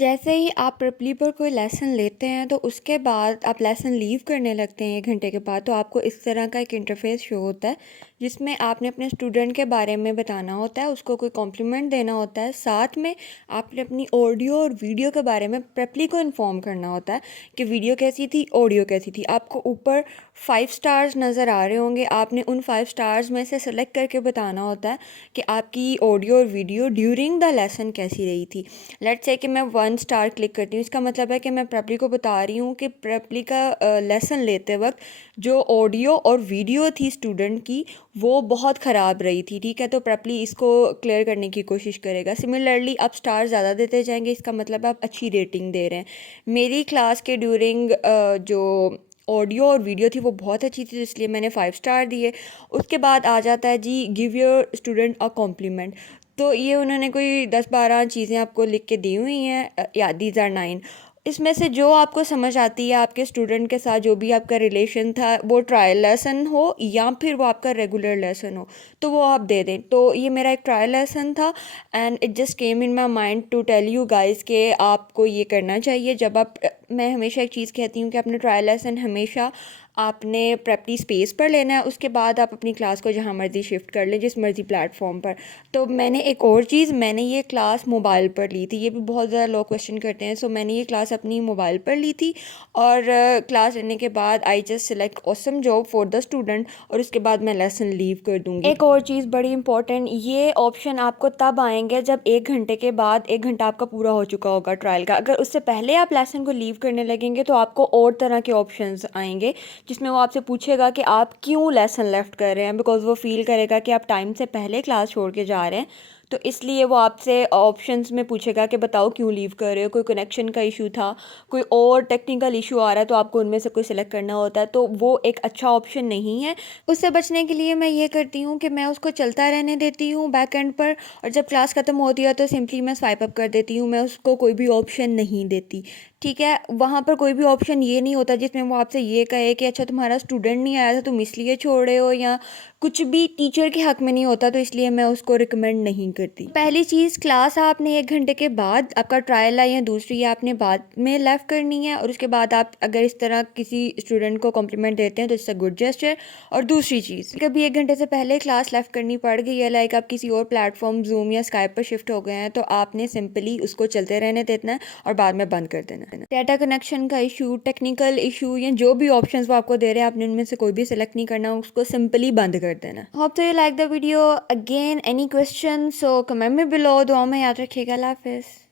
जैसे ही आप प्रॉपर्ली पर कोई लेसन लेते हैं तो उसके बाद आप लेसन लीव करने लगते हैं 1 घंटे के बाद, तो आपको इस तरह का एक इंटरफेस शो होता है जिसमें आपने अपने स्टूडेंट के बारे में बताना होता है, उसको कोई कॉम्प्लीमेंट देना होता है, साथ में आपने अपनी ऑडियो और वीडियो के बारे में प्रॉपर्ली को इन्फॉर्म करना होता है कि वीडियो कैसी थी, ऑडियो कैसी थी। आपको ऊपर 5 स्टार्स नज़र आ रहे होंगे, आपने उन 5 स्टार्स में से सेलेक्ट करके बताना होता है कि आपकी ऑडियो और वीडियो ड्यूरिंग द लेसन कैसी रही थी। लेट्स से कि मैं 1 स्टार क्लिक करती हूँ, इसका मतलब है कि मैं प्रॉपर्ली को बता रही हूँ कि प्रॉपर्ली का लेसन लेते वक्त जो ऑडियो और वीडियो थी स्टूडेंट की वो बहुत ख़राब रही थी। ठीक है, तो प्रॉपर्ली इसको क्लियर करने की कोशिश करेगा। सिमिलरली आप स्टार ज़्यादा देते जाएंगे, इसका मतलब आप अच्छी रेटिंग दे रहे हैं। मेरी क्लास के ड्यूरिंग जो ऑडियो और वीडियो थी वो बहुत अच्छी थी, इसलिए मैंने 5 स्टार दिए। उसके बाद आ जाता है जी give your student a compliment. तो ये उन्होंने कोई 10-12 चीज़ें आपको लिख के दी हुई हैं, या दीज आर 9। इसमें से जो आपको समझ आती है, आपके स्टूडेंट के साथ जो भी आपका रिलेशन था, वो ट्रायल लेसन हो या फिर वो आपका रेगुलर लेसन हो, तो वो आप दे दें। तो ये मेरा एक ट्रायल लेसन था and it just came in my mind to tell you guys कि आपको ये करना चाहिए। जब आप मैं हमेशा एक चीज़ कहती हूँ कि अपने ट्रायल लेसन हमेशा आपने प्रैक्टिस स्पेस पर लेना है, उसके बाद आप अपनी क्लास को जहाँ मर्ज़ी शिफ्ट कर लें, जिस मर्ज़ी प्लेटफॉर्म पर। तो मैंने एक और चीज़, मैंने ये क्लास मोबाइल पर ली थी, ये भी बहुत ज़्यादा लोग क्वेश्चन करते हैं। सो मैंने ये क्लास अपनी मोबाइल पर ली थी और क्लास लेने के बाद I just select awesome job for the student और उसके बाद मैं लेसन लीव कर दूँगी। एक और चीज़ बड़ी इंपॉर्टेंट, ये ऑप्शन आपको तब आएंगे जब 1 घंटे के बाद 1 घंटा आपका पूरा हो चुका होगा ट्रायल का। अगर उससे पहले आप लेसन को लीव करने लगेंगे तो आपको और तरह के ऑप्शंस आएंगे जिसमें वो आपसे पूछेगा कि आप क्यों लेसन लेफ़्ट कर रहे हैं, बिकॉज़ वो फील करेगा कि आप टाइम से पहले क्लास छोड़ के जा रहे हैं। तो इसलिए वो आपसे ऑप्शंस में पूछेगा कि बताओ क्यों लीव कर रहे हो, कोई कनेक्शन का इशू था, कोई और टेक्निकल इशू आ रहा है, तो आपको उनमें से कोई सिलेक्ट करना होता है। तो वो एक अच्छा ऑप्शन नहीं है। उससे बचने के लिए मैं ये करती हूँ कि मैं उसको चलता रहने देती हूँ बैक एंड पर, और जब क्लास ख़त्म होती है तो सिंपली मैं स्वाइप अप कर देती हूँ, मैं उसको कोई भी ऑप्शन नहीं देती। ठीक है, वहाँ पर कोई भी ऑप्शन ये नहीं होता जिसमें वो आपसे ये कहे कि अच्छा तुम्हारा स्टूडेंट नहीं आया था तुम इसलिए छोड़ रहे हो, या कुछ भी टीचर के हक़ में नहीं होता, तो इसलिए मैं उसको रिकमेंड नहीं करती। पहली चीज़, क्लास आपने 1 घंटे के बाद आपका ट्रायल है या दूसरी आपने बाद में लेफ़्ट करनी है, और उसके बाद आप अगर इस तरह किसी स्टूडेंट को कॉम्प्लीमेंट देते हैं तो इट्स अ गुड जेस्चर। और दूसरी चीज़, कभी 1 घंटे से पहले क्लास लेफ़्ट करनी पड़ गई है, लाइक आप किसी और प्लेटफॉर्म जूम या स्काइप पर शिफ्ट हो गए हैं, तो आपने सिंपली उसको चलते रहने देना है और बाद में बंद कर देना है। डाटा कनेक्शन का इशू, टेक्निकल इशू, या जो भी ऑप्शंस वो आपको दे रहे हैं आपने उनमें से कोई भी सिलेक्ट नहीं करना, उसको सिंपली बंद कर देना। होप तो you like the video. Again any question so comment में बिलो। दुआ में याद रखिएगा। अल्लाह हाफिज़।